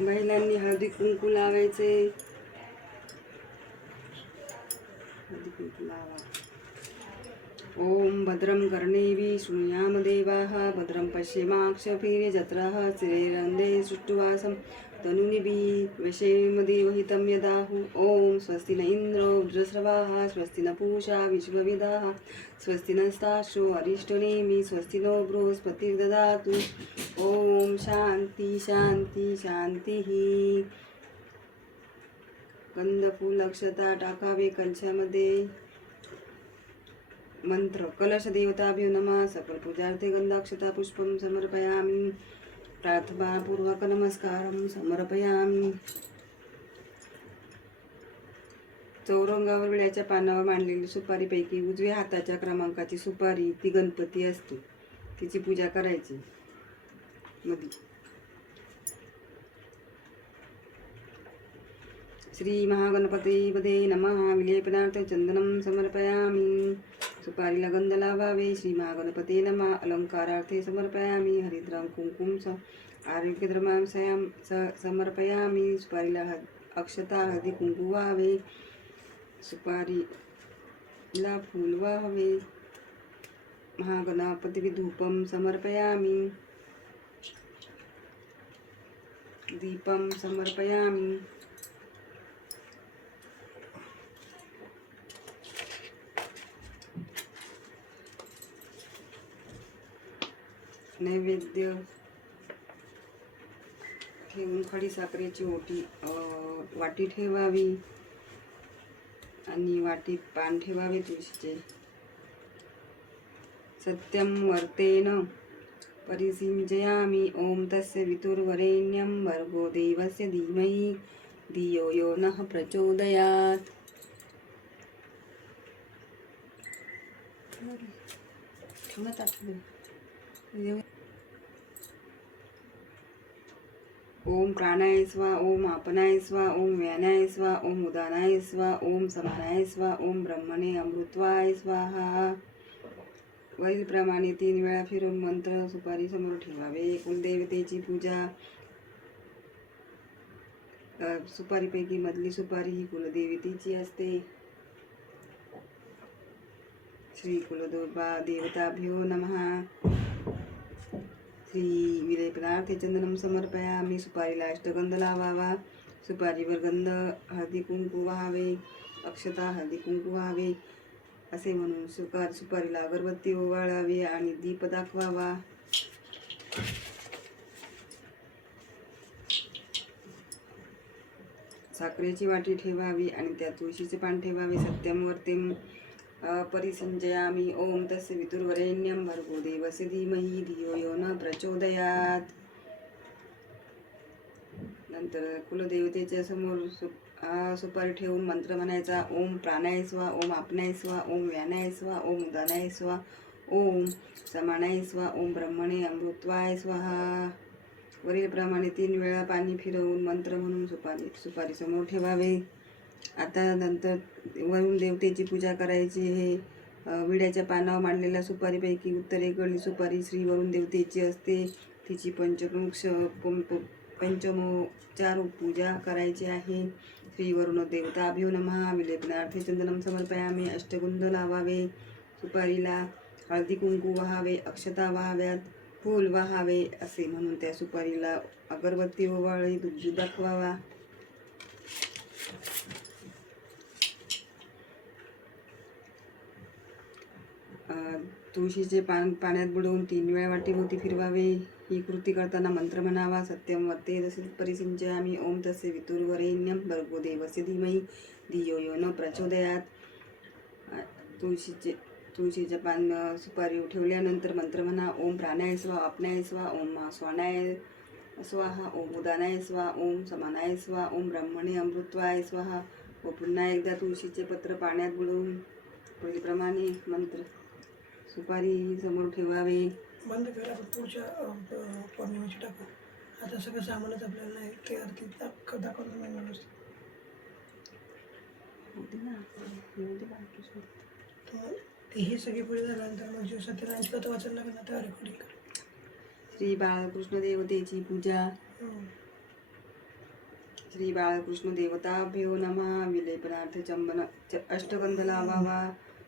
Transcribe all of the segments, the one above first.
महिलांनी हळदी कुंकू लावायचे. हळदी कुंकू लावा. ओम भद्रं कर्णेभिः शृणुयाम देवाः भद्रं पश्येमाक्षभिर्यजत्राः स्थिरैरङ्गैः सुष्ठुवासं तनूभिः वशेमदेवहितं यदाहु. ओम स्वस्ति न इंद्रो वज्रस्रवाः स्वस्ति न पूषा विश्ववेदाः स्वस्ति नस्तार्क्ष्यो अरिष्टनेमिः स्वस्ति नो बृहस्पतिर्ददातु. ओम शांती शांती शांतीः. गंधफूल अक्षता टाकावे कलशामध्ये. मंत्र. कलश देवताभ्यो नमः. सकल पूजार्थे गंधाक्षता पुष्पं समर्पयामि. प्रार्थनापूर्वक नमस्कारं समर्पयामि. चौरंगावर विड्याच्या पानावर मांडलेली सुपारीपैकी उजव्या हाताच्या क्रमांकाची सुपारी ती गणपती असते. तिची पूजा करायची. मध्ये श्री महागणपतीपदे नमः. विलेपनार्थ चंदनं समर्पयामि. सुपारीला गंध लावावे. श्री महागणपते नमः. अलंकारार्थे समर्पयामि. हरिद्रं कुंकुम आरोग्यधर्मां समर्पयामि. सुपारीला अक्षता हळदी कुंकू व्हावे. सुपारीला फूल व्हावे. महागणपती धूपं समर्पयामि. दीपं समर्पयामि. नैवेद्य ठेवून खडीसाखरेची वाटी ठेवावी आणि वाटीत पान ठेवावे तुळशीचे. सत्यं वर्तेन परिसिंचयामि. ओम तस्य वितुर्वरेण्यं भर्गो देवस्य धीमहि धियो यो नः प्रचोदयात्. ओम प्राणाय स्वा. ओम आपनाय स्वा. ओम व्यानाय स्वा. ओम उदानाय स्वा. ओम समानाय स्वा. ओम ब्रह्मणे अमृत्वाय स्वाहा. वरील प्रमाणे 3 वेळा फिरून मंत्र सुपारी समोर ठेवावे. कुलदेवतेची पूजा. सुपारीपैकी मधली सुपारी ही कुलदेवतेची असते. श्री कुलदेवताभ्यो नमः. श्री विलेपनार्थे चंदनं समर्पयामि. सुपारीला अष्टगंध लावावा. सुपारीवर गंध हळदी कुंकू व्हावे. अक्षता हळदी कुंकू व्हावे असे म्हणून सुपारीला अगरबत्ती ओवाळावी आणि दीप दाखवावा. साखरेची वाटी ठेवावी आणि त्यात तुळशीचे पान ठेवावे. सत्यं वर्तें परिसिंचयामि. ओम तस्य वितुर्वरेण्यं भर्गो देवस्य धीमहि धियो यो नः प्रचोदयात्. नंतर कुलदेवतेच्या समोर सुपारी ठेवून मंत्र म्हणायचा. ओम प्राणाय स्वा. ओम आपनाय स्वा. ओम व्यानाय स्वा. ओम उदानाय स्वा. ओम समानाय स्वा. ओम ब्रह्मणे अमृत्वाय स्वाहा. वरील प्रमाणे 3 वेळा पाणी फिरवून मंत्र म्हणून सुपारी समोर ठेवावे. आता नंतर वरुण देवतेची पूजा करायची. हे विड्याच्या पानावर मांडलेल्या सुपारीपैकी उत्तरेकडली सुपारी श्री वरुण देवतेची असते. तिची पंचमोपचार पूजा करायची आहे. श्री वरुण देवताभ्यो नमः. विलेपनार्थे चंदनं समर्पयामि. अष्टगंध लावावे. सुपारीला हळदी कुंकू व्हावे. अक्षता व्हाव्यात. फूल व्हावे असे म्हणून त्या सुपारीला अगरबत्ती ओवाळी दूध दाखवावा. तुळशीचे पाण्यात बुडवून 3 वेळा वाटीभोवती फिरवावे. ही कृती करताना मंत्र म्हणावा. सत्यं वर्ते तसेच परिसिंचयामि. ओम तस्य वितुर्वरेण्यं भर्गो देवस्य धीमहि धियो यो नः प्रचोदयात्. तुळशीचे पान सुपारी ठेवल्यानंतर मंत्र म्हणा. ओम प्राणाय स्वा. आपनाय स्वा. ओम स्वानाय स्वाहा. ओम उदानाय स्वा. ओम समानाय स्वा. ओम ब्रह्मणे अमृत्वाय स्वाहा. व पुन्हा एकदा तुळशीचे पत्र पाण्यात बुडवून पूर्वीप्रमाणे मंत्र सुपारी समोर ठेवावे. बंद करा. पुढच्या पौर्णिमेची टाकू. आता सगळं सामानच आपल्याला नाही ते आरती दाखवतो नाही व्यवस्थित. ही सगळी पूजा झाल्यानंतर मग जे सत्यनारायणची कथा वाचायला लागेल ना तेव्हा रेकॉर्डिंग कर. श्री बाळकृष्ण देवतेची पूजा. श्री बाळकृष्ण देवताभ्यो नमः. विलेपनार्थ चंबन अष्टगंध लावावा,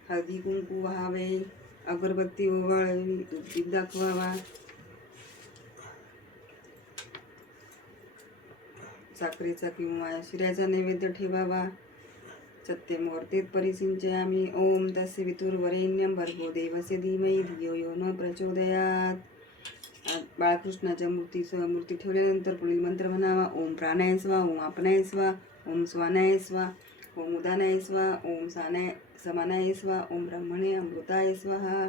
हळदी कुंकू व्हावे, अगरबत्ती ओवाळावी, दीप दाखवावा, साखरेचा किंवा शिऱ्याचा नैवेद्य ठेवावा. सत्यमुहूर्तेत परिसिंचयामि. ओम तस्य वितुर्वरेण्यं भर्गो देवस्य धीमहि धियो यो न प्रचोदयात. बाळकृष्णाच्या मूर्ती ठेवल्यानंतर पुढील मंत्र म्हणावा. ओम प्राणाय स्वा, ओम आपनाय स्वा, ओम स्वानाय स्वा, ओम उदानाय स्वा, ओम समानाय स्वा, ओम ब्रह्मणे अमृताय स्वाहा.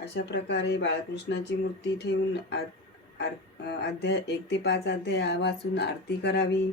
अशा प्रकारे बाळकृष्णाची मूर्ती ठेवून अध्याय 1 ते 5 अध्याय वाचून आरती करावी.